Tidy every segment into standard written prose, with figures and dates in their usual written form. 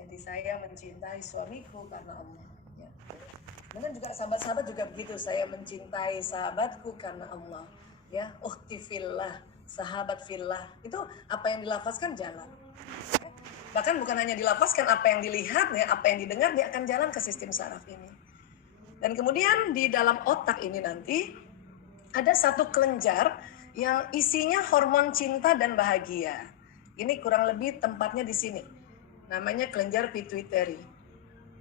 Jadi saya mencintai suamiku karena Allah. Ya. Mungkin juga sahabat-sahabat juga begitu. Saya mencintai sahabatku karena Allah. Ya, ukhti fillah, sahabat fillah. Itu apa yang dilafazkan jalan. Ya. Bahkan bukan hanya dilafazkan, apa yang dilihat, ya, apa yang didengar, dia akan jalan ke sistem saraf ini. Dan kemudian di dalam otak ini nanti ada satu kelenjar yang isinya hormon cinta dan bahagia. Ini kurang lebih tempatnya di sini. Namanya kelenjar pituitary.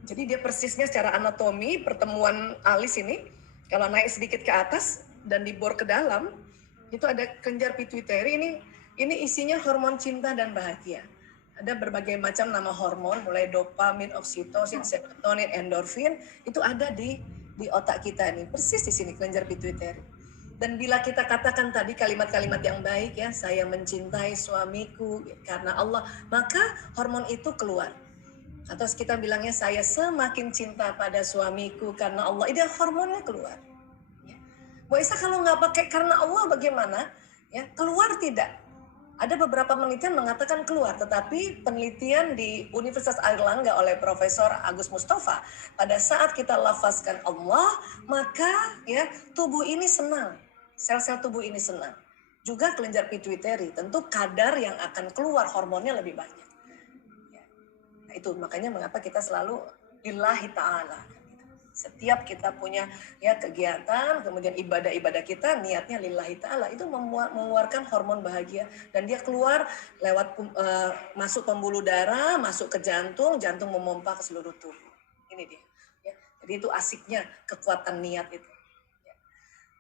Jadi dia persisnya secara anatomi pertemuan alis ini, kalau naik sedikit ke atas dan dibor ke dalam, itu ada kelenjar pituitary ini isinya hormon cinta dan bahagia. Ada berbagai macam nama hormon, mulai dopamin, oksitosin, serotonin, endorfin, itu ada di otak kita nih, persis di sini kelenjar pituitary. Dan bila kita katakan tadi kalimat-kalimat yang baik ya, saya mencintai suamiku karena Allah, maka hormon itu keluar. Atau kita bilangnya saya semakin cinta pada suamiku karena Allah, itu hormonnya keluar. Ya. Bu Isa kalau nggak pakai karena Allah bagaimana? Ya, keluar tidak. Ada beberapa penelitian mengatakan keluar, tetapi penelitian di Universitas Airlangga oleh Profesor Agus Mustafa, pada saat kita lafazkan Allah, maka ya tubuh ini senang. Sel-sel tubuh ini senang. Juga kelenjar pituitary, tentu kadar yang akan keluar hormonnya lebih banyak. Ya. Nah, itu makanya mengapa kita selalu lillahi ta'ala. Setiap kita punya ya kegiatan, kemudian ibadah-ibadah kita niatnya lillahi ta'ala, itu mengeluarkan hormon bahagia dan dia keluar lewat masuk pembuluh darah, masuk ke jantung, jantung memompa ke seluruh tubuh. Ini dia. Ya. Jadi itu asiknya kekuatan niat itu.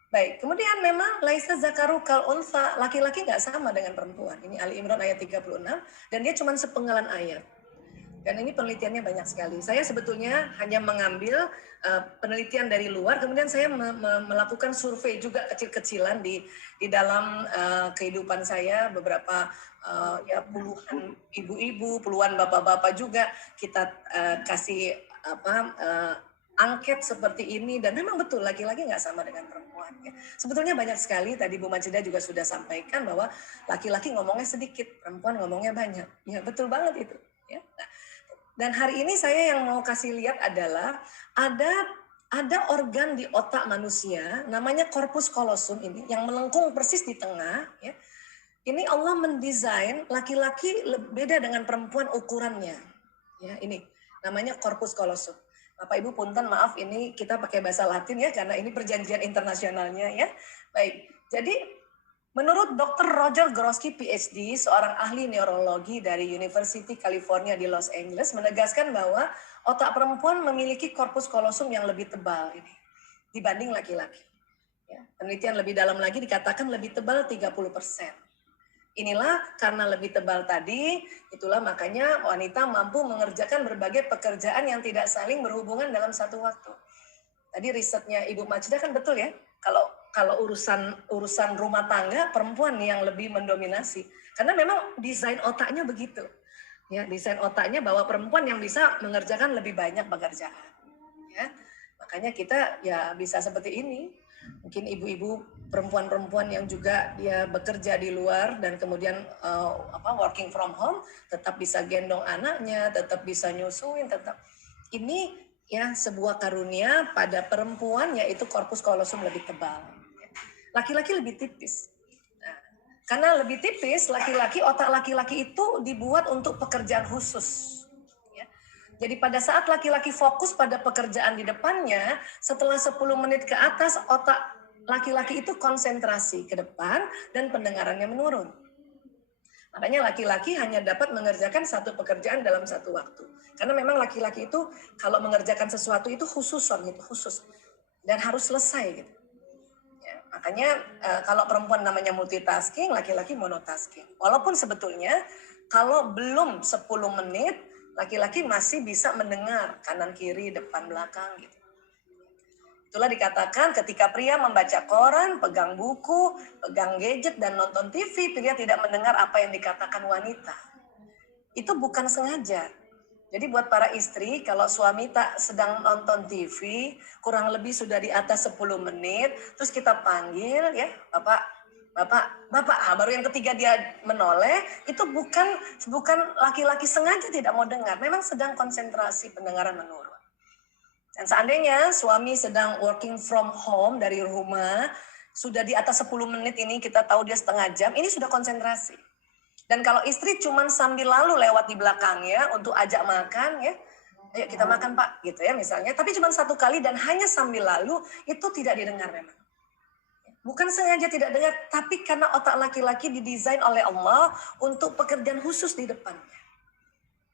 Baik, kemudian memang laisa zakaru kal unsa, laki-laki nggak sama dengan perempuan. Ini Ali Imran ayat 36 dan dia cuma sepenggalan ayat. Dan ini penelitiannya banyak sekali. Saya sebetulnya hanya mengambil penelitian dari luar, kemudian saya melakukan survei juga kecil-kecilan di dalam kehidupan saya, beberapa ya puluhan ibu-ibu, puluhan bapak-bapak juga kita kasih angket seperti ini, dan memang betul laki-laki nggak sama dengan perempuan. Ya. Sebetulnya banyak sekali, tadi Bu Majida juga sudah sampaikan bahwa laki-laki ngomongnya sedikit, perempuan ngomongnya banyak. Ya betul banget itu. Ya. Nah, dan hari ini saya yang mau kasih lihat adalah ada organ di otak manusia, namanya corpus callosum ini, yang melengkung persis di tengah. Ya. Ini Allah mendesain laki-laki beda dengan perempuan ukurannya. Ya, ini namanya corpus callosum. Bapak Ibu punten maaf ini kita pakai bahasa Latin ya karena ini perjanjian internasionalnya ya. Baik. Jadi menurut Dr. Roger Grosky PhD, seorang ahli neurologi dari University California di Los Angeles menegaskan bahwa otak perempuan memiliki corpus callosum yang lebih tebal ini dibanding laki-laki. Ya, penelitian lebih dalam lagi dikatakan lebih tebal 30%. Inilah karena lebih tebal tadi, itulah makanya wanita mampu mengerjakan berbagai pekerjaan yang tidak saling berhubungan dalam satu waktu. Tadi risetnya Ibu Majda kan betul ya, kalau urusan rumah tangga perempuan yang lebih mendominasi, karena memang desain otaknya begitu. Ya, desain otaknya bahwa perempuan yang bisa mengerjakan lebih banyak pekerjaan. Ya, makanya kita ya bisa seperti ini. Mungkin ibu-ibu perempuan-perempuan yang juga dia bekerja di luar dan kemudian working from home, tetap bisa gendong anaknya, tetap bisa nyusuin, tetap ini ya sebuah karunia pada perempuan, yaitu corpus callosum lebih tebal. Laki-laki lebih tipis. Nah, karena lebih tipis, otak laki-laki itu dibuat untuk pekerjaan khusus. Jadi pada saat laki-laki fokus pada pekerjaan di depannya, setelah 10 menit ke atas, otak laki-laki itu konsentrasi ke depan dan pendengarannya menurun. Makanya laki-laki hanya dapat mengerjakan satu pekerjaan dalam satu waktu. Karena memang laki-laki itu kalau mengerjakan sesuatu itu khusus. Dan harus selesai gitu. Ya, makanya kalau perempuan namanya multitasking, laki-laki monotasking. Walaupun sebetulnya kalau belum 10 menit, laki-laki masih bisa mendengar kanan kiri depan belakang gitu. Itulah dikatakan ketika pria membaca koran, pegang buku, pegang gadget dan nonton TV, pria tidak mendengar apa yang dikatakan wanita. Itu bukan sengaja. Jadi buat para istri, kalau suami tak sedang nonton TV, kurang lebih sudah di atas 10 menit, terus kita panggil ya, Bapak Bapak, baru yang ketiga dia menoleh, itu bukan laki-laki sengaja tidak mau dengar, memang sedang konsentrasi pendengaran menurun. Dan seandainya suami sedang working from home dari rumah, sudah di atas 10 menit ini kita tahu dia setengah jam, ini sudah konsentrasi. Dan kalau istri cuman sambil lalu lewat di belakangnya untuk ajak makan ya, ayo kita makan Pak gitu ya misalnya, tapi cuma satu kali dan hanya sambil lalu, itu tidak didengar memang. Bukan sengaja tidak dengar, tapi karena otak laki-laki didesain oleh Allah untuk pekerjaan khusus di depannya.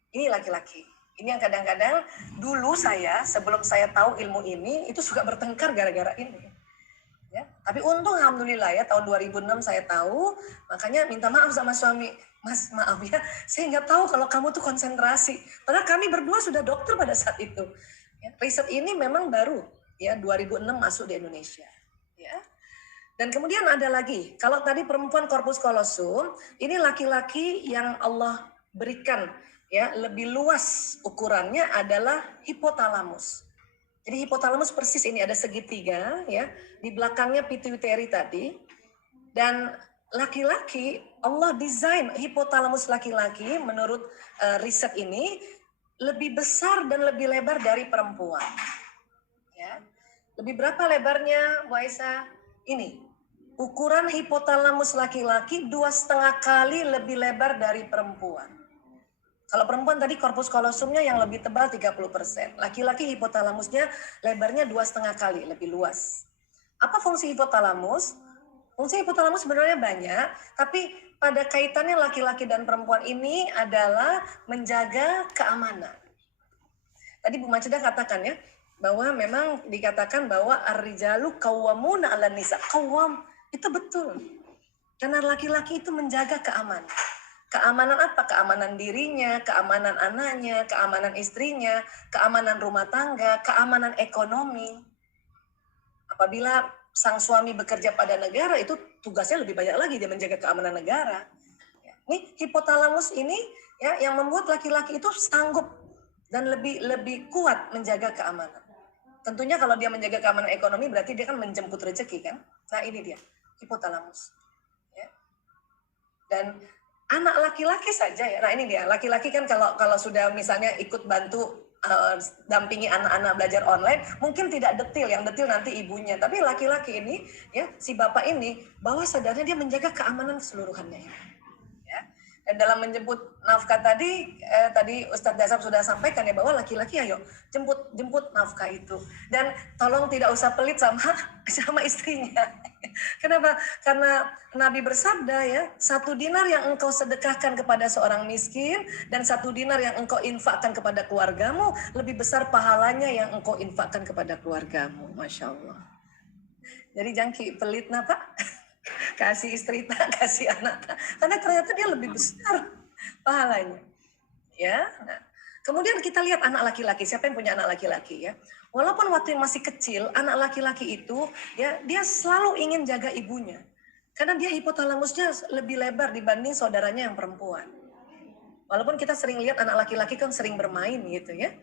Ini laki-laki. Ini yang kadang-kadang dulu saya, sebelum saya tahu ilmu ini, itu suka bertengkar gara-gara ini. Ya, tapi untung alhamdulillah ya, tahun 2006 saya tahu, makanya minta maaf sama suami. Mas, maaf ya, saya nggak tahu kalau kamu tuh konsentrasi. Padahal kami berdua sudah dokter pada saat itu. Ya, riset ini memang baru, ya 2006 masuk di Indonesia. Ya. Dan kemudian ada lagi, kalau tadi perempuan corpus callosum, ini laki-laki yang Allah berikan ya lebih luas ukurannya adalah hipotalamus. Jadi hipotalamus persis ini ada segitiga ya, di belakangnya pituitary tadi. Dan laki-laki Allah desain hipotalamus laki-laki menurut riset ini lebih besar dan lebih lebar dari perempuan. Ya. Lebih berapa lebarnya, Bu Aisyah? Ini, ukuran hipotalamus laki-laki 2,5 kali lebih lebar dari perempuan. Kalau perempuan tadi korpus kolosumnya yang lebih tebal 30%. Laki-laki hipotalamusnya lebarnya 2,5 kali lebih luas. Apa fungsi hipotalamus? Fungsi hipotalamus sebenarnya banyak, tapi pada kaitannya laki-laki dan perempuan ini adalah menjaga keamanan. Tadi Bu Macedah katakan ya, bahwa memang dikatakan bahwa ar-rijalu qawwamuna 'alan nisa. Qawwam itu betul. Karena laki-laki itu menjaga keamanan. Keamanan apa? Keamanan dirinya, keamanan anaknya, keamanan istrinya, keamanan rumah tangga, keamanan ekonomi. Apabila sang suami bekerja pada negara, itu tugasnya lebih banyak lagi, dia menjaga keamanan negara. Ini hipotalamus ini ya yang membuat laki-laki itu sanggup dan lebih kuat menjaga keamanan. Tentunya kalau dia menjaga keamanan ekonomi berarti dia kan menjemput rezeki kan. Nah ini dia hipotalamus. Ya. Dan anak laki-laki saja ya. Nah ini dia laki-laki kan kalau sudah misalnya ikut bantu dampingi anak-anak belajar online, mungkin tidak detail, yang detail nanti ibunya. Tapi laki-laki ini ya si bapak ini bawah sadarnya dia menjaga keamanan keseluruhannya. Ya. Dan dalam menjemput nafkah tadi Ustadz Dasab sudah sampaikan ya bahwa laki-laki ayo jemput nafkah itu dan tolong tidak usah pelit sama istrinya. Kenapa? Karena Nabi bersabda ya, 1 dinar yang engkau sedekahkan kepada seorang miskin dan 1 dinar yang engkau infakkan kepada keluargamu lebih besar pahalanya yang engkau infakkan kepada keluargamu. Masya Allah. Jadi jangan pelit Pak. Kasih istri tak, kasih anak tak. Karena ternyata dia lebih besar pahalanya. Ya. Nah, kemudian kita lihat anak laki-laki. Siapa yang punya anak laki-laki ya? Walaupun waktu yang masih kecil, anak laki-laki itu ya dia selalu ingin jaga ibunya. Karena dia hipotalamusnya lebih lebar dibanding saudaranya yang perempuan. Walaupun kita sering lihat anak laki-laki kan sering bermain gitu ya.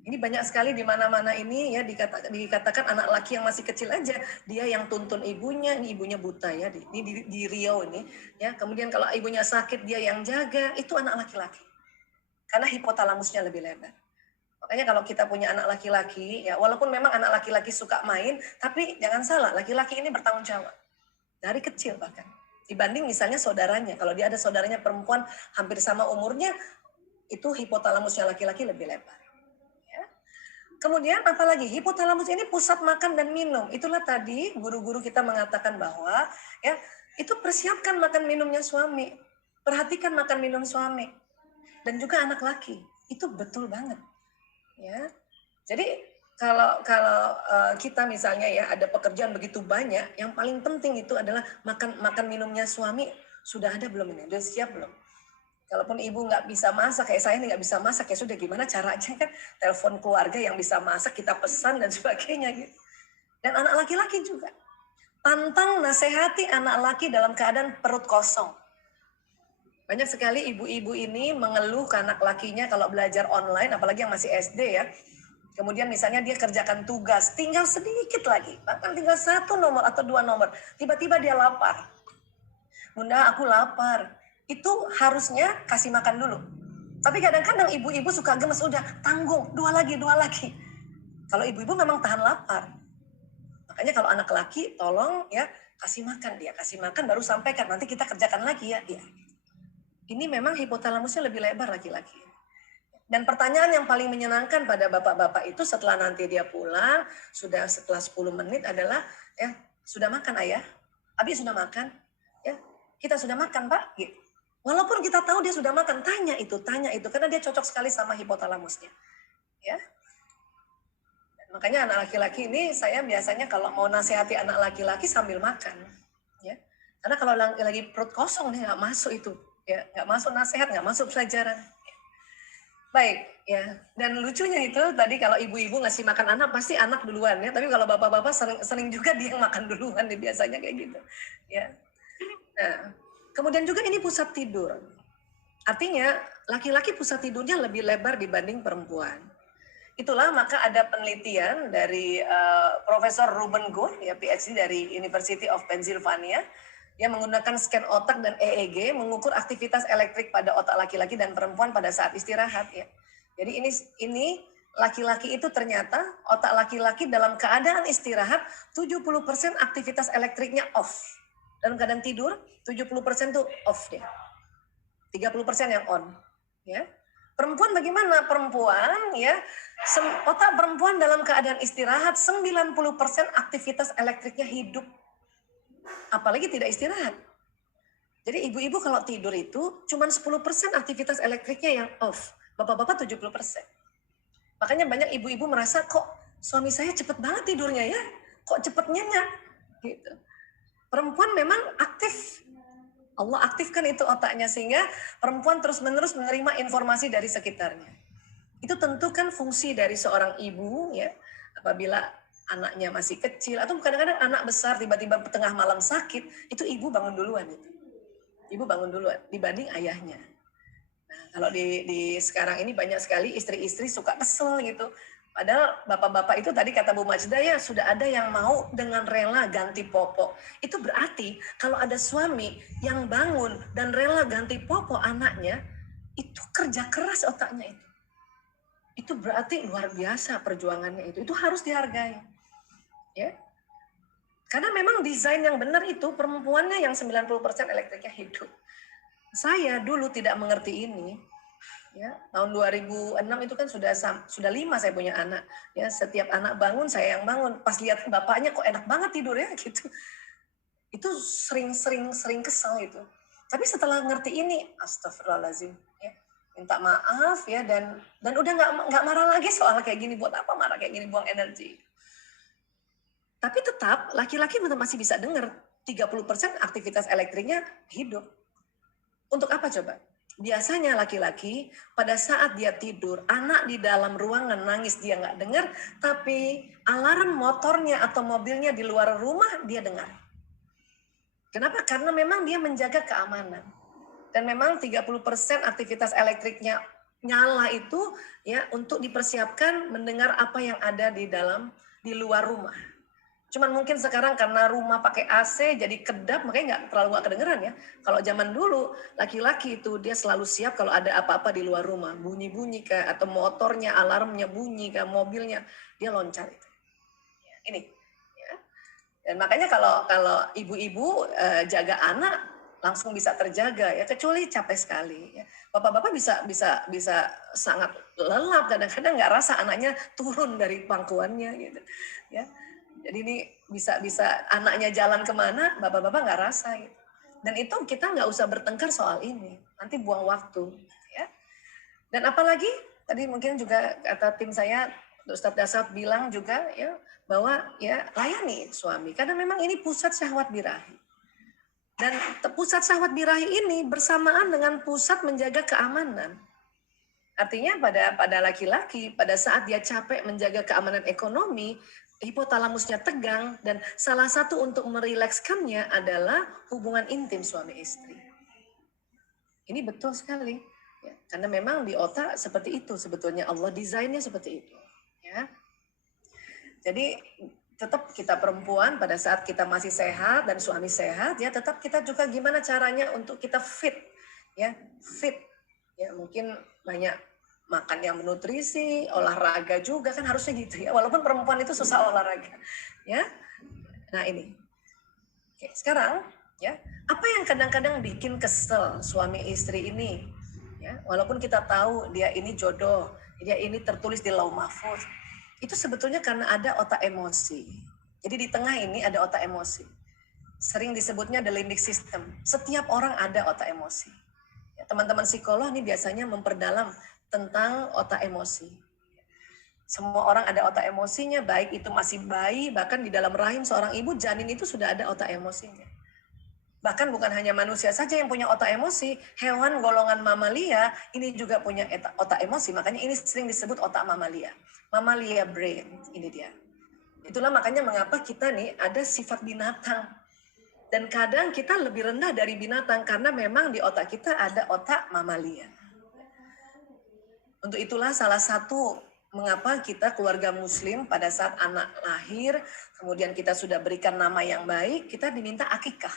Ini banyak sekali di mana-mana ini ya dikatakan anak laki yang masih kecil aja dia yang tuntun ibunya, ini ibunya buta ya di Riau ini ya. Kemudian kalau ibunya sakit dia yang jaga, itu anak laki-laki. Karena hipotalamusnya lebih lebar. Makanya kalau kita punya anak laki-laki ya walaupun memang anak laki-laki suka main, tapi jangan salah, laki-laki ini bertanggung jawab. Dari kecil bahkan. Dibanding misalnya saudaranya, kalau dia ada saudaranya perempuan hampir sama umurnya, itu hipotalamusnya laki-laki lebih lebar. Kemudian apalagi hipotalamus ini pusat makan dan minum. Itulah tadi guru-guru kita mengatakan bahwa ya itu persiapkan makan minumnya suami, perhatikan makan minum suami dan juga anak laki. Itu betul banget. Ya. Jadi kalau kita misalnya ya ada pekerjaan begitu banyak, yang paling penting itu adalah makan minumnya suami sudah ada belum ini? Sudah siap belum? Kalaupun ibu nggak bisa masak, kayak saya nih nggak bisa masak, ya sudah gimana caranya kan? Telepon keluarga yang bisa masak, kita pesan dan sebagainya gitu. Dan anak laki-laki juga. Pantang nasihati anak laki dalam keadaan perut kosong. Banyak sekali ibu-ibu ini mengeluh ke anak lakinya kalau belajar online, apalagi yang masih SD ya. Kemudian misalnya dia kerjakan tugas, tinggal sedikit lagi, bahkan tinggal 1 nomor atau 2 nomor, tiba-tiba dia lapar. Bunda aku lapar. Itu harusnya kasih makan dulu. Tapi kadang-kadang ibu-ibu suka gemes, udah tanggung, dua lagi. Kalau ibu-ibu memang tahan lapar. Makanya kalau anak laki, tolong ya kasih makan dia, kasih makan baru sampaikan, nanti kita kerjakan lagi ya. Ini memang hipotalamusnya lebih lebar laki-laki. Dan pertanyaan yang paling menyenangkan pada bapak-bapak itu setelah nanti dia pulang, sudah setelah 10 menit adalah, ya sudah makan ayah? Abi sudah makan? Ya, kita sudah makan Pak? Gitu. Walaupun kita tahu dia sudah makan, tanya itu, karena dia cocok sekali sama hipotalamusnya. Ya, makanya anak laki-laki ini saya biasanya kalau mau nasihati anak laki-laki sambil makan, ya. Karena kalau lagi perut kosong nih nggak masuk itu, ya nggak masuk nasihat, nggak masuk pelajaran. Baik, ya. Dan lucunya itu tadi kalau ibu-ibu ngasih makan anak pasti anak duluan ya. Tapi kalau bapak-bapak sering juga dia yang makan duluan nih biasanya kayak gitu, ya. Nah, kemudian juga ini pusat tidur. Artinya laki-laki pusat tidurnya lebih lebar dibanding perempuan. Itulah maka ada penelitian dari Profesor Ruben Gould, ya PhD dari University of Pennsylvania, yang menggunakan scan otak dan EEG mengukur aktivitas elektrik pada otak laki-laki dan perempuan pada saat istirahat. Ya. Jadi ini laki-laki itu ternyata otak laki-laki dalam keadaan istirahat 70% aktivitas elektriknya off. Dalam keadaan tidur 70% tuh off ya. 30% yang on. Ya. Perempuan bagaimana? Perempuan ya, otak perempuan dalam keadaan istirahat 90% aktivitas elektriknya hidup. Apalagi tidak istirahat. Jadi ibu-ibu kalau tidur itu cuma 10% aktivitas elektriknya yang off. Bapak-bapak 70%. Makanya banyak ibu-ibu merasa kok suami saya cepet banget tidurnya ya. Kok cepet nyenyak gitu. Perempuan memang aktif. Allah aktifkan itu otaknya sehingga perempuan terus-menerus menerima informasi dari sekitarnya. Itu tentu kan fungsi dari seorang ibu ya, apabila anaknya masih kecil atau kadang-kadang anak besar tiba-tiba tengah malam sakit, itu ibu bangun duluan itu. Ibu bangun duluan dibanding ayahnya. Nah, kalau di sekarang ini banyak sekali istri-istri suka kesel gitu. Padahal bapak-bapak itu tadi kata Bu Majda ya sudah ada yang mau dengan rela ganti popok. Itu berarti kalau ada suami yang bangun dan rela ganti popok anaknya, itu kerja keras otaknya itu. Itu berarti luar biasa perjuangannya itu. Itu harus dihargai. Ya. Karena memang desain yang benar itu perempuannya yang 90% elektriknya hidup. Saya dulu tidak mengerti ini. Ya, tahun 2006 itu kan sudah 5 saya punya anak. Ya, setiap anak bangun saya yang bangun. Pas lihat bapaknya kok enak banget tidur ya gitu. Itu sering kesal itu. Tapi setelah ngerti ini, astagfirullahaladzim, ya, minta maaf ya dan udah nggak marah lagi soal kayak gini. Buat apa marah kayak gini, buang energi. Tapi tetap laki-laki masih bisa dengar 30% aktivitas elektriknya hidup. Untuk apa coba? Biasanya laki-laki pada saat dia tidur, anak di dalam ruangan nangis dia nggak dengar, tapi alarm motornya atau mobilnya di luar rumah dia dengar. Kenapa? Karena memang dia menjaga keamanan. Dan memang 30% aktivitas elektriknya nyala itu ya untuk dipersiapkan mendengar apa yang ada di luar rumah. Cuman mungkin sekarang karena rumah pakai AC jadi kedap makanya nggak kedengeran ya. Kalau zaman dulu laki-laki itu dia selalu siap kalau ada apa-apa di luar rumah, bunyi-bunyi kah atau motornya alarmnya bunyi kah, mobilnya dia loncat itu. Ya, ini ya. Dan makanya kalau ibu-ibu jaga anak langsung bisa terjaga ya kecuali capek sekali ya. Bapak-bapak bisa sangat lelap kadang-kadang nggak rasa anaknya turun dari pangkuannya gitu ya. Jadi ini bisa anaknya jalan kemana, bapak-bapak nggak rasa gitu. Dan itu kita nggak usah bertengkar soal ini, nanti buang waktu. Ya. Dan apalagi tadi mungkin juga kata tim saya, Ustadz Dasaf bilang juga ya bahwa ya layani suami, karena memang ini pusat syahwat birahi. Dan pusat syahwat birahi ini bersamaan dengan pusat menjaga keamanan. Artinya pada laki-laki, pada saat dia capek menjaga keamanan ekonomi, hipotalamusnya tegang, dan salah satu untuk merilekskannya adalah hubungan intim suami istri. Ini betul sekali. Ya, karena memang di otak seperti itu sebetulnya Allah desainnya seperti itu. Ya. Jadi tetap kita perempuan pada saat kita masih sehat dan suami sehat, ya tetap kita juga gimana caranya untuk kita fit, ya fit, ya mungkin banyak makan yang bernutrisi, olahraga juga kan harusnya gitu ya, walaupun perempuan itu susah olahraga, ya. Nah ini, oke, sekarang ya apa yang kadang-kadang bikin kesel suami istri ini, ya walaupun kita tahu dia ini jodoh, dia ini tertulis di lauh mahfuz. Itu sebetulnya karena ada otak emosi. Jadi di tengah ini ada otak emosi. Sering disebutnya the limbic system. Setiap orang ada otak emosi. Ya, teman-teman psikolog ini biasanya memperdalam tentang otak emosi. Semua orang ada otak emosinya, baik itu masih bayi, bahkan di dalam rahim seorang ibu, janin itu sudah ada otak emosinya. Bahkan bukan hanya manusia saja yang punya otak emosi, hewan golongan mamalia ini juga punya otak emosi. Makanya ini sering disebut otak mamalia. Mamalia brain, ini dia. Itulah makanya mengapa kita nih ada sifat binatang. Dan kadang kita lebih rendah dari binatang karena memang di otak kita ada otak mamalia. Untuk itulah salah satu mengapa kita keluarga muslim pada saat anak lahir, kemudian kita sudah berikan nama yang baik, kita diminta akikah.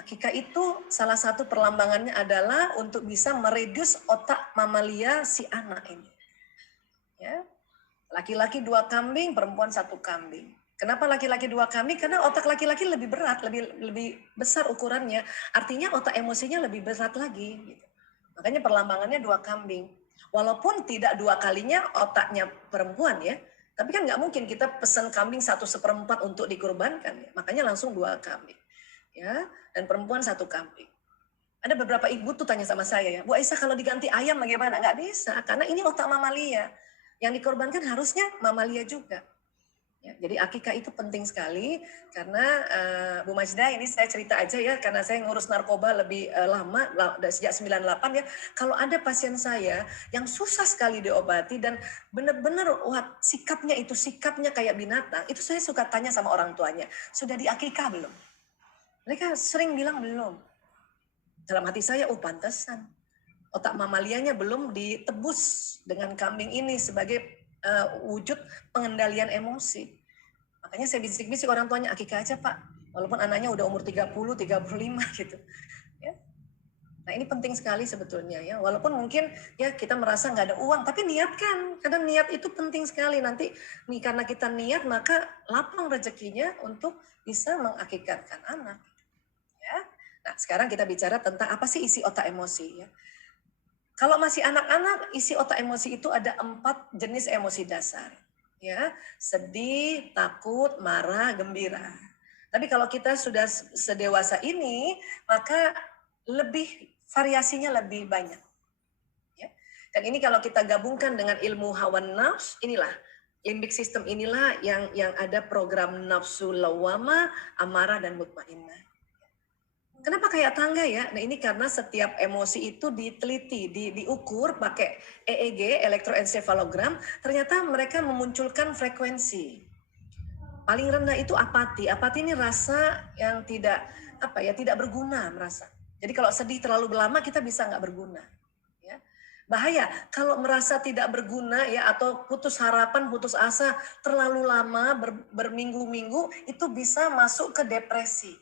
Akikah itu salah satu perlambangannya adalah untuk bisa mereduce otak mamalia si anak ini. Ya. Laki-laki 2 kambing, perempuan 1 kambing. Kenapa laki-laki 2 kambing? Karena otak laki-laki lebih berat, lebih besar ukurannya. Artinya otak emosinya lebih berat lagi. Gitu. Makanya perlambangannya 2 kambing. Walaupun tidak 2 kalinya otaknya perempuan ya. Tapi kan nggak mungkin kita pesan kambing 1/4 untuk dikurbankan. Ya. Makanya langsung 2 kambing. Ya, dan perempuan 1 kambing. Ada beberapa ibu tuh tanya sama saya ya, Bu Aisyah kalau diganti ayam bagaimana? Nggak bisa, karena ini otak mamalia. Yang dikorbankan harusnya mamalia juga. Ya, jadi akikah itu penting sekali karena Bu Majda ini saya cerita aja ya, karena saya ngurus narkoba lebih lama, sejak 98 ya. Kalau ada pasien saya yang susah sekali diobati dan benar-benar sikapnya kayak binatang, itu saya suka tanya sama orang tuanya, sudah diakikah belum? Mereka sering bilang belum. Dalam hati saya, pantesan. Otak mamalianya belum ditebus dengan kambing ini sebagai wujud pengendalian emosi. Makanya saya bisik-bisik orang tuanya, akikah aja Pak. Walaupun anaknya udah umur 30, 35 gitu. Ya. Nah ini penting sekali sebetulnya ya. Walaupun mungkin ya kita merasa nggak ada uang, tapi niatkan. Karena niat itu penting sekali. Nanti karena kita niat, maka lapang rezekinya untuk bisa mengakikatkan anak. Ya. Nah, sekarang kita bicara tentang apa sih isi otak emosi ya. Kalau masih anak-anak, isi otak emosi itu ada 4 jenis emosi dasar. Ya, sedih, takut, marah, gembira. Tapi kalau kita sudah sedewasa ini, maka variasinya lebih banyak. Ya. Dan ini kalau kita gabungkan dengan ilmu hawa nafs, inilah limbic system inilah yang ada program nafsu lawama, amarah dan mutmainnah. Kenapa kayak tangga ya? Nah ini karena setiap emosi itu diteliti, diukur pakai EEG, elektroencephalogram, ternyata mereka memunculkan frekuensi. Paling rendah itu apati. Apati ini rasa yang tidak berguna merasa. Jadi kalau sedih terlalu lama kita bisa nggak berguna. Ya. Bahaya kalau merasa tidak berguna ya atau putus harapan, putus asa terlalu lama berminggu-minggu itu bisa masuk ke depresi.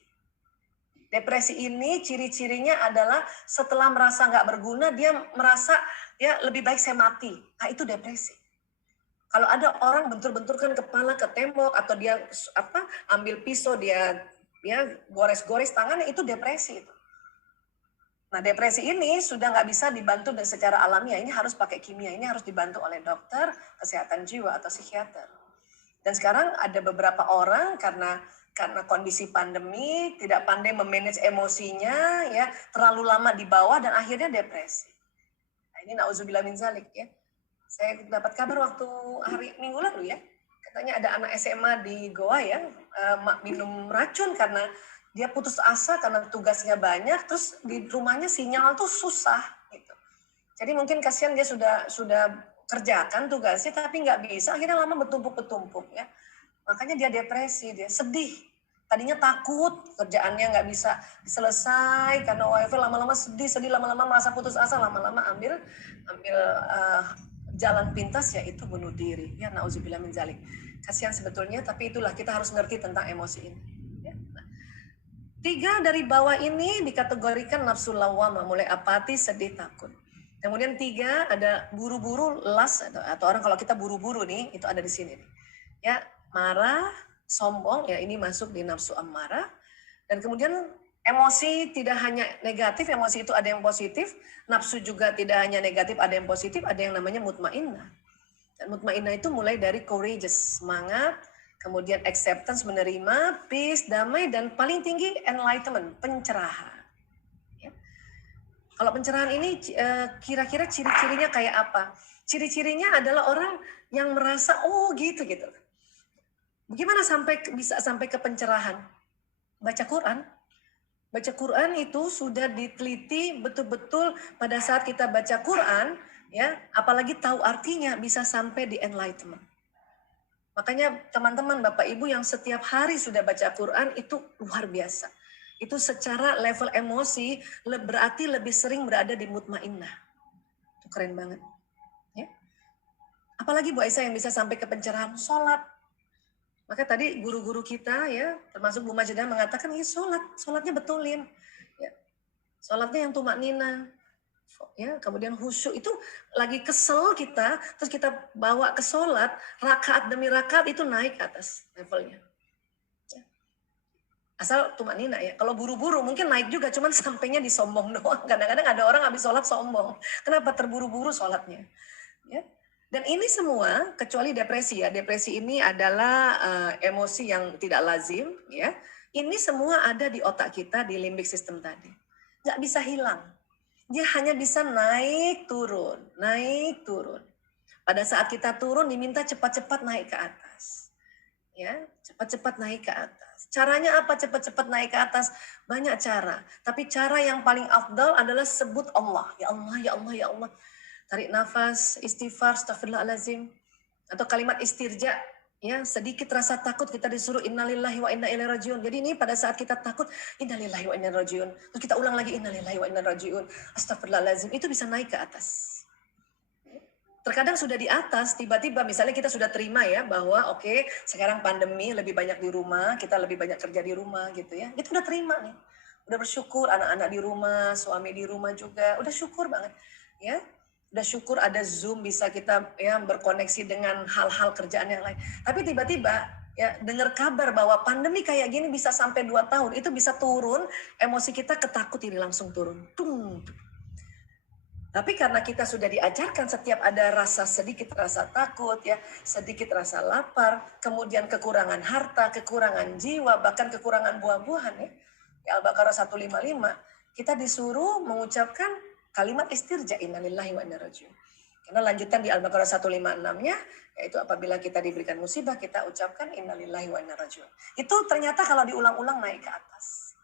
Depresi ini ciri-cirinya adalah setelah merasa nggak berguna, dia merasa ya lebih baik saya mati. Nah itu depresi. Kalau ada orang bentur-benturkan kepala ke tembok atau dia ambil pisau dia gores-gores tangannya, itu depresi itu. Nah depresi ini sudah nggak bisa dibantu dan secara alamiah, ini harus pakai kimia, ini harus dibantu oleh dokter kesehatan jiwa atau psikiater. Dan sekarang ada beberapa orang karena kondisi pandemi tidak pandai memanage emosinya ya, terlalu lama di bawah dan akhirnya depresi. Nah, ini nauzubillah min zalik ya. Saya dapat kabar waktu hari Minggu lalu ya, katanya ada anak SMA di Goa ya minum racun karena dia putus asa karena tugasnya banyak, terus di rumahnya sinyal tuh susah gitu. Jadi mungkin kasihan dia sudah kerjakan tugasnya tapi nggak bisa, akhirnya lama bertumpuk-tumpuk ya. Makanya dia depresi, dia sedih. Tadinya takut kerjaannya nggak bisa selesai karena WiFi, lama-lama sedih lama-lama merasa putus asa, lama-lama ambil jalan pintas yaitu bunuh diri. Ya, nauzubillah min dzalik. Kasihan sebetulnya, tapi itulah kita harus ngerti tentang emosi ini. Ya. Nah, 3 dari bawah ini dikategorikan nafsu lawamah, mulai apati, sedih, takut. Kemudian 3 ada buru-buru, las, atau orang kalau kita buru-buru nih, itu ada di sini nih. Ya, marah, sombong, ya ini masuk di nafsu ammarah. Dan kemudian emosi tidak hanya negatif, emosi itu ada yang positif, nafsu juga tidak hanya negatif, ada yang positif, ada yang namanya mutmainnah. Dan mutmainnah itu mulai dari courageous, semangat, kemudian acceptance, menerima, peace, damai, dan paling tinggi enlightenment, pencerahan. Ya. Kalau pencerahan ini kira-kira ciri-cirinya kayak apa? Ciri-cirinya adalah orang yang merasa, oh gitu. Bagaimana bisa sampai ke pencerahan? Baca Quran. Baca Quran itu sudah diteliti betul-betul pada saat kita baca Quran, ya, apalagi tahu artinya bisa sampai di enlightenment. Makanya teman-teman, Bapak Ibu yang setiap hari sudah baca Quran itu luar biasa. Itu secara level emosi berarti lebih sering berada di mutmainnah. Itu keren banget. Ya. Apalagi Bu Aisyah yang bisa sampai ke pencerahan, sholat. Maka tadi guru-guru kita ya, termasuk Bu Majedah mengatakan, ya sholatnya betulin. Ya. Sholatnya yang tumak nina. Ya, kemudian khusyuk itu lagi kesel kita, terus kita bawa ke sholat, rakaat demi rakaat itu naik ke atas levelnya. Ya. Asal tumak nina ya. Kalau buru-buru mungkin naik juga, cuman sampainya disombong doang. Kadang-kadang ada orang habis sholat sombong. Kenapa terburu-buru sholatnya? Ya. Dan ini semua kecuali depresi ya. Depresi ini adalah emosi yang tidak lazim ya. Ini semua ada di otak kita, di limbic system tadi. Nggak bisa hilang. Dia hanya bisa naik turun. Pada saat kita turun diminta cepat-cepat naik ke atas. Ya, cepat-cepat naik ke atas. Caranya apa cepat-cepat naik ke atas? Banyak cara. Tapi cara yang paling afdal adalah sebut Allah. Ya Allah, ya Allah, ya Allah. Tarik nafas, istighfar, astagfirullahaladzim. Atau kalimat istirja, ya sedikit rasa takut kita disuruh innalillahi wa inna ilaihi rajiun. Jadi ini pada saat kita takut, innalillahi wa inna ilaihi rajiun. Terus kita ulang lagi innalillahi wa inna ilaihi rajiun. Astagfirullahaladzim, itu bisa naik ke atas. Terkadang sudah di atas, tiba-tiba misalnya kita sudah terima ya, bahwa oke, sekarang pandemi lebih banyak di rumah, kita lebih banyak kerja di rumah gitu ya. Kita udah terima nih. Udah bersyukur anak-anak di rumah, suami di rumah juga, udah syukur banget. Ya, udah syukur ada Zoom bisa kita ya berkoneksi dengan hal-hal kerjaan yang lain. Tapi tiba-tiba ya dengar kabar bahwa pandemi kayak gini bisa sampai 2 tahun, itu bisa turun, emosi kita ketakut ini langsung turun. Tung. Tapi karena kita sudah diajarkan setiap ada rasa sedikit rasa takut ya, sedikit rasa lapar, kemudian kekurangan harta, kekurangan jiwa, bahkan kekurangan buah-buahan ya. Di Al-Baqarah 155, kita disuruh mengucapkan kalimat istirja innalillahi wa inna rajiun. Karena lanjutan di Al-Baqarah 156-nya yaitu apabila kita diberikan musibah kita ucapkan innalillahi wa inna rajiun. Itu ternyata kalau diulang-ulang naik ke atas.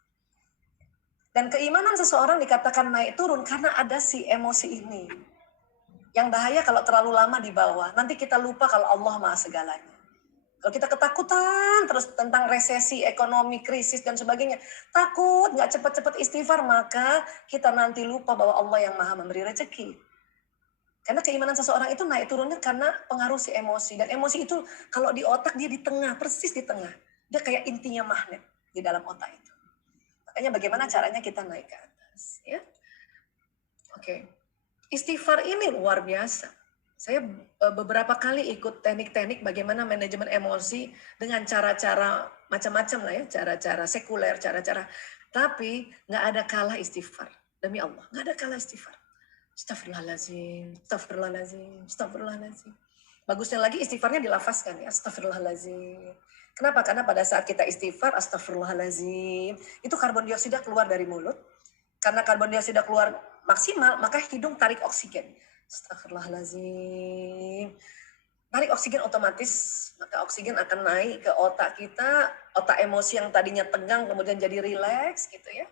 Dan keimanan seseorang dikatakan naik turun karena ada si emosi ini. Yang bahaya kalau terlalu lama di bawah. Nanti kita lupa kalau Allah Maha segalanya. Kalau kita ketakutan terus tentang resesi, ekonomi, krisis, dan sebagainya. Takut, nggak cepat-cepat istighfar, maka kita nanti lupa bahwa Allah yang Maha memberi rezeki. Karena keimanan seseorang itu naik turunnya karena pengaruh si emosi. Dan emosi itu kalau di otak dia di tengah, persis di tengah. Dia kayak intinya magnet di dalam otak itu. Makanya bagaimana caranya kita naik ke atas. Ya? Oke. Istighfar ini luar biasa. Saya beberapa kali ikut teknik-teknik bagaimana manajemen emosi dengan cara-cara macam-macam lah ya. Cara-cara sekuler, cara-cara. Tapi nggak ada kalah istighfar. Demi Allah, nggak ada kalah istighfar. Astagfirullahaladzim, astagfirullahaladzim, astagfirullahaladzim. Bagusnya lagi istighfarnya dilafazkan ya, astagfirullahaladzim. Kenapa? Karena pada saat kita istighfar, astagfirullahaladzim, itu karbon dioksida keluar dari mulut. Karena karbon dioksida keluar maksimal, maka hidung tarik oksigen. Astagfirullahaladzim. Tarik oksigen otomatis, maka oksigen akan naik ke otak kita, otak emosi yang tadinya tegang kemudian jadi rileks gitu ya.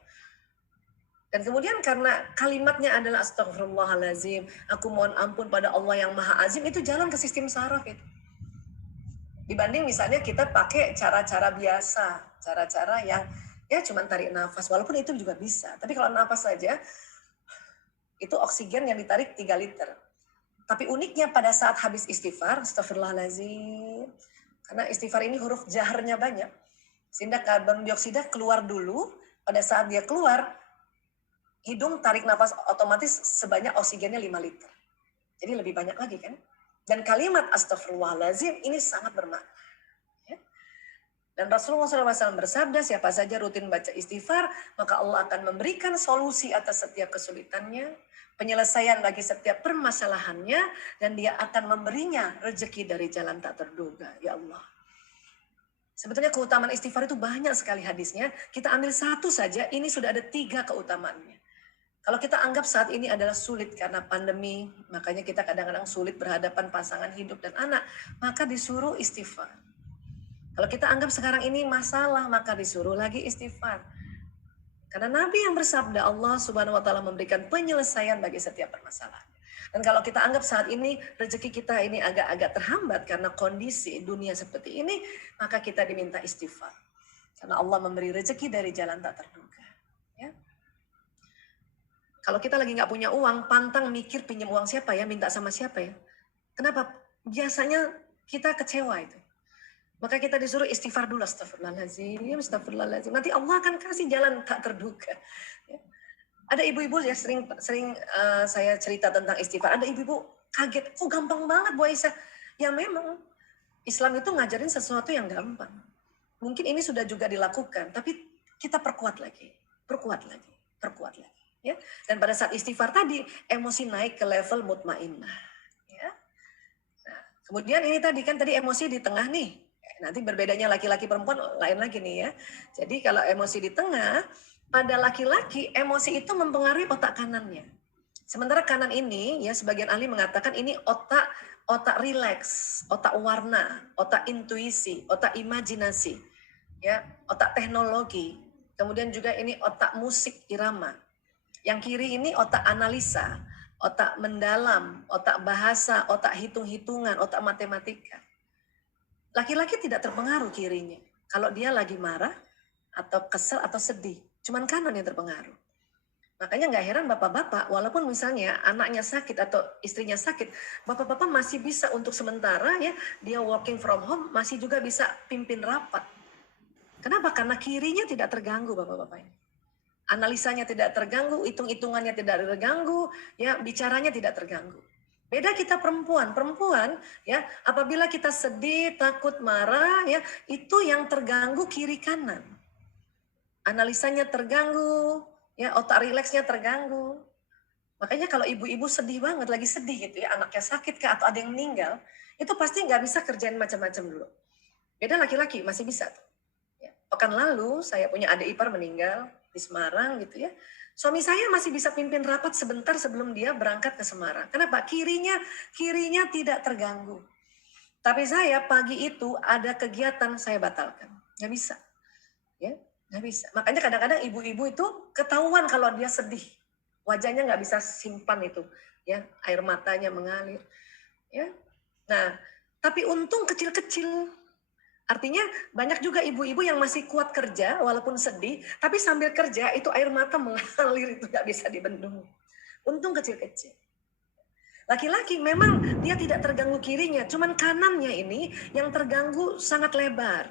Dan kemudian karena kalimatnya adalah astagfirullahaladzim, aku mohon ampun pada Allah yang Maha Azim, itu jalan ke sistem saraf itu. Dibanding misalnya kita pakai cara-cara biasa, cara-cara yang ya cuma tarik nafas, walaupun itu juga bisa. Tapi kalau nafas saja, itu oksigen yang ditarik 3 liter. Tapi uniknya pada saat habis istighfar, astagfirullahaladzim, karena istighfar ini huruf jaharnya banyak, sehingga karbon dioksida keluar dulu. Pada saat dia keluar, hidung tarik nafas otomatis sebanyak oksigennya 5 liter. Jadi lebih banyak lagi kan. Dan kalimat astagfirullahaladzim ini sangat bermakna. Ya. Dan Rasulullah SAW bersabda, siapa saja rutin baca istighfar, maka Allah akan memberikan solusi atas setiap kesulitannya, penyelesaian bagi setiap permasalahannya, dan dia akan memberinya rezeki dari jalan tak terduga. Ya Allah. Sebetulnya keutamaan istighfar itu banyak sekali hadisnya. Kita ambil satu saja, ini sudah ada 3 keutamaannya. Kalau kita anggap saat ini adalah sulit karena pandemi, makanya kita kadang-kadang sulit berhadapan pasangan hidup dan anak, maka disuruh istighfar. Kalau kita anggap sekarang ini masalah, maka disuruh lagi istighfar. Karena Nabi yang bersabda, Allah Subhanahu wa taala memberikan penyelesaian bagi setiap permasalahan. Dan kalau kita anggap saat ini rezeki kita ini agak-agak terhambat karena kondisi dunia seperti ini, maka kita diminta istighfar. Karena Allah memberi rezeki dari jalan tak terduga. Ya. Kalau kita lagi nggak punya uang, pantang mikir pinjam uang siapa ya, minta sama siapa ya. Kenapa? Biasanya kita kecewa itu. Maka kita disuruh istighfar dulu, astagfirullahaladzim, astagfirullahaladzim. Nanti Allah akan kasih jalan tak terduga. Ya. Ada ibu-ibu ya sering saya cerita tentang istighfar. Ada ibu-ibu kaget, kok gampang banget Bu Aisyah. Ya memang Islam itu ngajarin sesuatu yang gampang. Mungkin ini sudah juga dilakukan, tapi kita perkuat lagi, perkuat lagi, perkuat lagi. Ya. Dan pada saat istighfar tadi, emosi naik ke level mutmainnah. Ya. Nah, kemudian ini tadi kan tadi emosi di tengah nih. Nanti berbedanya laki-laki perempuan lain lagi nih ya. Jadi kalau emosi di tengah, pada laki-laki emosi itu mempengaruhi otak kanannya. Sementara kanan ini ya sebagian ahli mengatakan ini otak rileks, otak warna, otak intuisi, otak imajinasi, ya, otak teknologi. Kemudian juga ini otak musik irama. Yang kiri ini otak analisa, otak mendalam, otak bahasa, otak hitung-hitungan, otak matematika. Laki-laki tidak terpengaruh kirinya. Kalau dia lagi marah, atau kesel, atau sedih. Cuman kanan yang terpengaruh. Makanya nggak heran bapak-bapak, walaupun misalnya anaknya sakit atau istrinya sakit, bapak-bapak masih bisa untuk sementara ya, dia working from home, masih juga bisa pimpin rapat. Kenapa? Karena kirinya tidak terganggu bapak-bapak ini. Analisanya tidak terganggu, hitung-hitungannya tidak terganggu, ya bicaranya tidak terganggu. Beda kita perempuan ya apabila kita sedih, takut, marah ya itu yang terganggu kiri kanan. Analisanya terganggu, ya otak rileksnya terganggu. Makanya kalau ibu-ibu sedih banget, lagi sedih gitu ya, anaknya sakit kah atau ada yang meninggal, itu pasti nggak bisa kerjain macam-macam dulu. Beda laki-laki masih bisa tuh. Ya. Pekan lalu saya punya adik ipar meninggal di Semarang gitu ya. Suami saya masih bisa pimpin rapat sebentar sebelum dia berangkat ke Semarang. Kenapa? Kirinya tidak terganggu. Tapi saya pagi itu ada kegiatan saya batalkan. Nggak bisa. Ya, nggak bisa. Makanya kadang-kadang ibu-ibu itu ketahuan kalau dia sedih. Wajahnya nggak bisa simpan itu. Ya, air matanya mengalir. Ya. Nah, tapi untung kecil-kecil. Artinya banyak juga ibu-ibu yang masih kuat kerja walaupun sedih, tapi sambil kerja itu air mata mengalir itu nggak bisa dibendung. Untung kecil-kecil. Laki-laki memang dia tidak terganggu kirinya, cuman kanannya ini yang terganggu sangat lebar.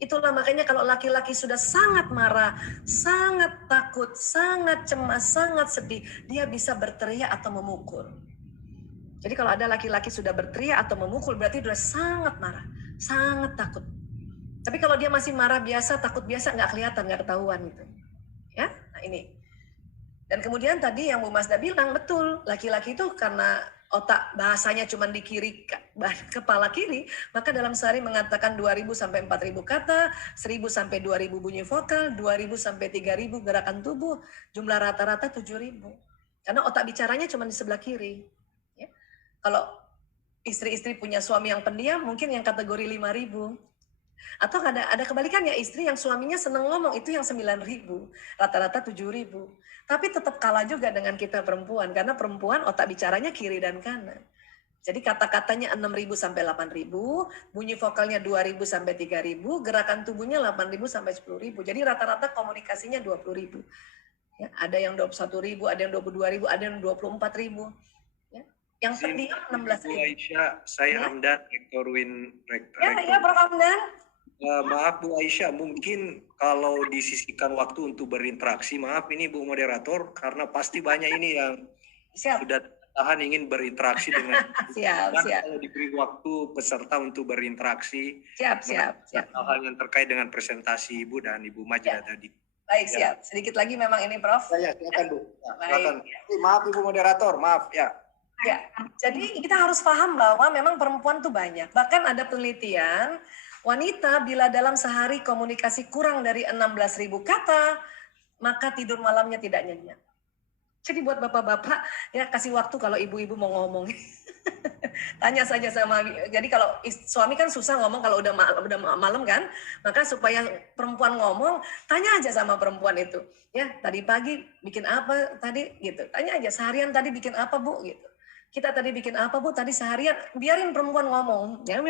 Itulah makanya kalau laki-laki sudah sangat marah, sangat takut, sangat cemas, sangat sedih, dia bisa berteriak atau memukul. Jadi kalau ada laki-laki sudah berteriak atau memukul berarti sudah sangat marah. Sangat takut. Tapi kalau dia masih marah biasa, takut biasa, nggak kelihatan, nggak ketahuan gitu. Ya, nah ini. Dan kemudian tadi yang Bu Masda bilang, betul, laki-laki itu karena otak bahasanya cuma di kiri, kepala kiri, maka dalam sehari mengatakan 2.000 sampai 4.000 kata, 1.000 sampai 2.000 bunyi vokal, 2.000 sampai 3.000 gerakan tubuh, jumlah rata-rata 7.000. Karena otak bicaranya cuma di sebelah kiri. Ya. Kalau istri-istri punya suami yang pendiam, mungkin yang kategori 5.000. Atau ada kebalikannya, istri yang suaminya seneng ngomong, itu yang 9.000. Rata-rata 7.000. Tapi tetap kalah juga dengan kita perempuan, karena perempuan otak bicaranya kiri dan kanan. Jadi kata-katanya 6.000 sampai 8.000, bunyi vokalnya 2.000 sampai 3.000, gerakan tubuhnya 8.000 sampai 10.000. Jadi rata-rata komunikasinya 20.000. Ya, ada yang 21.000, ada yang 22.000, ada yang 24.000. Ya. Yang terdiam 16.000. Bu Aisyah, saya Ya. Hamdan, Rektor Win. Ya, Prof. Hamdan. Maaf Bu Aisyah, mungkin kalau disisihkan waktu untuk berinteraksi, maaf ini Bu Moderator, karena pasti banyak ini yang sudah tahan ingin berinteraksi dengan siap. kalau diberi waktu peserta untuk berinteraksi. Siap. Hal-hal yang terkait dengan presentasi Ibu dan Ibu Majda tadi. Baik, siap. Sedikit lagi memang ini, Prof. Ya, silakan Bu. Silakan. Maaf Ibu Moderator, maaf ya. Ya, jadi kita harus paham bahwa memang perempuan tuh banyak. Bahkan ada penelitian, wanita bila dalam sehari komunikasi kurang dari 16.000 kata, maka tidur malamnya tidak nyenyak. Jadi buat bapak-bapak, ya kasih waktu kalau ibu-ibu mau ngomong. Tanya saja sama, jadi kalau suami kan susah ngomong kalau udah malam kan, maka supaya perempuan ngomong, tanya aja sama perempuan itu. Ya, tadi pagi bikin apa tadi gitu. Tanya aja, seharian tadi bikin apa Bu gitu. Kita tadi bikin apa Bu tadi seharian, biarin perempuan ngomong. Ya,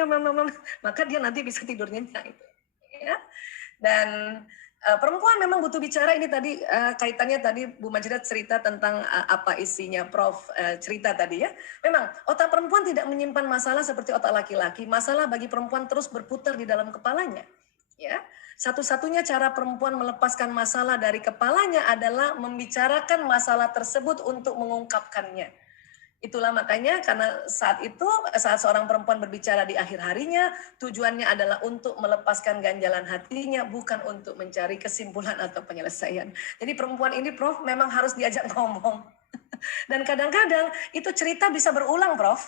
maka dia nanti bisa tidur nyenyak itu. Ya. Dan perempuan memang butuh bicara. Ini tadi kaitannya tadi Bu Majda cerita tentang apa isinya Prof cerita tadi ya. Memang otak perempuan tidak menyimpan masalah seperti otak laki-laki. Masalah bagi perempuan terus berputar di dalam kepalanya. Ya, satu-satunya cara perempuan melepaskan masalah dari kepalanya adalah membicarakan masalah tersebut untuk mengungkapkannya. Itulah makanya karena saat seorang perempuan berbicara di akhir harinya, tujuannya adalah untuk melepaskan ganjalan hatinya, bukan untuk mencari kesimpulan atau penyelesaian. Jadi perempuan ini, Prof, memang harus diajak ngomong. Dan kadang-kadang itu cerita bisa berulang, Prof.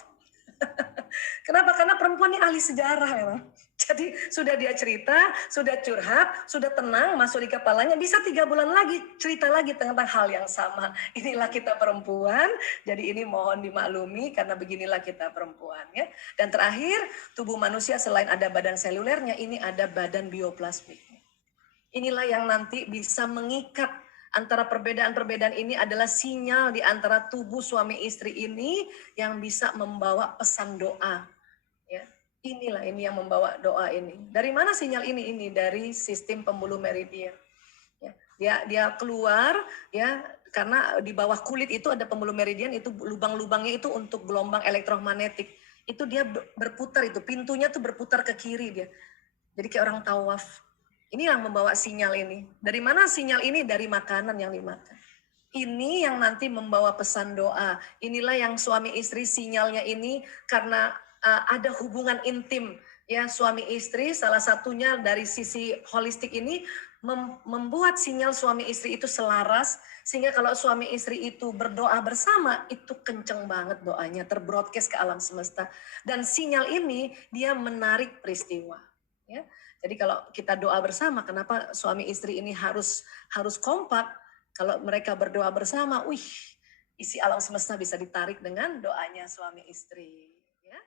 Kenapa? Karena perempuan ini ahli sejarah memang. Jadi sudah dia cerita, sudah curhat, sudah tenang, masuk di kepalanya, bisa 3 bulan lagi cerita lagi tentang hal yang sama. Inilah kita perempuan, jadi ini mohon dimaklumi karena beginilah kita perempuan ya. Dan terakhir, tubuh manusia selain ada badan selulernya, ini ada badan bioplasmik. Inilah yang nanti bisa mengikat antara perbedaan-perbedaan ini adalah sinyal di antara tubuh suami istri ini yang bisa membawa pesan doa. Ya, inilah ini yang membawa doa ini. Dari mana sinyal ini? Ini dari sistem pembuluh meridian. Ya, dia keluar ya karena di bawah kulit itu ada pembuluh meridian, itu lubang-lubangnya itu untuk gelombang elektromagnetik. Itu dia berputar, itu pintunya tuh berputar ke kiri dia. Jadi kayak orang tawaf. Ini yang membawa sinyal ini. Dari mana sinyal ini? Dari makanan yang dimakan. Ini yang nanti membawa pesan doa. Inilah yang suami istri sinyalnya ini karena ada hubungan intim ya suami istri. Salah satunya dari sisi holistik ini membuat sinyal suami istri itu selaras sehingga kalau suami istri itu berdoa bersama itu kenceng banget doanya, terbroadcast ke alam semesta. Dan sinyal ini dia menarik peristiwa. Ya. Jadi kalau kita doa bersama, kenapa suami istri ini harus kompak? Kalau mereka berdoa bersama, isi alam semesta bisa ditarik dengan doanya suami istri. Ya.